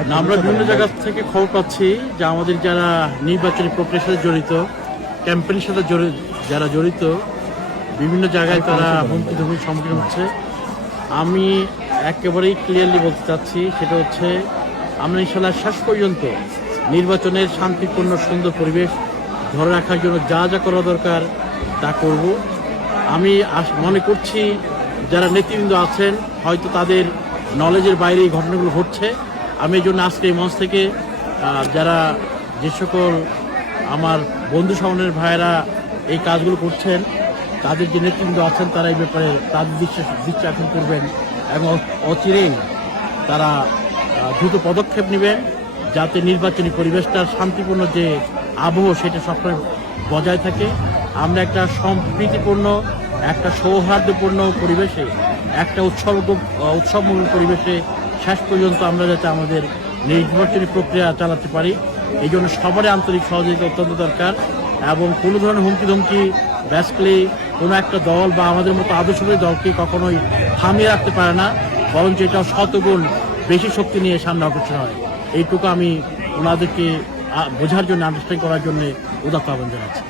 আমরা বিভিন্ন জায়গা থেকে খবর পাচ্ছি যে আমাদের যারা নির্বাচনী প্রক্রিয়ার সাথে জড়িত, ক্যাম্পেইনের সাথে যারা জড়িত, বিভিন্ন জায়গায় তারা হুমকি ধমকির সম্মুখীন হচ্ছে। আমি একেবারেই ক্লিয়ারলি বলতে চাচ্ছি, সেটা হচ্ছে আমরা ইনশাল্লাহ শেষ পর্যন্ত নির্বাচনের শান্তিপূর্ণ সুন্দর পরিবেশ ধরে রাখার জন্য যা যা করা দরকার তা করব। আমি মনে করছি যারা নেতৃবৃন্দ আছেন হয়তো তাদের নলেজের বাইরে এই ঘটনাগুলো ঘটছে। আমি এই জন্য আজকে এই মঞ্চ থেকে যারা যে সকল আমার বন্ধু সমনের ভাইয়েরা এই কাজগুলো করছেন, তাদের যে নেতৃবৃন্দ আছেন তারা এই ব্যাপারে তাদের দৃষ্টি আকর্ষণ করবেন এবং অচিরেই তারা দ্রুত পদক্ষেপ নেবেন যাতে নির্বাচনী পরিবেশটার শান্তিপূর্ণ যে আবহ সেটা সবসময় বজায় থাকে। আমরা একটা সম্প্রীতিপূর্ণ, একটা সৌহার্দ্যপূর্ণ পরিবেশে, একটা উৎসবমূলক পরিবেশে শেষ পর্যন্ত আমরা যাতে আমাদের নির্বাচনী প্রক্রিয়া চালাতে পারি, এই জন্য সবারই আন্তরিক সহযোগিতা অত্যন্ত দরকার। এবং কোনো ধরনের হুমকি ধমকি বেসিক্যালি কোনো একটা দল বা আমাদের মতো আদর্শবাদী দলকে কখনোই থামিয়ে রাখতে পারে না, বরঞ্চ এটা শতগুণ বেশি শক্তি নিয়ে সামনে অগ্রসর হয়। এইটুকু আমি ওনাদেরকে বোঝার জন্য, আন্ডারস্ট্যান্ড করার জন্য উদাত্ত আহ্বান জানাচ্ছি।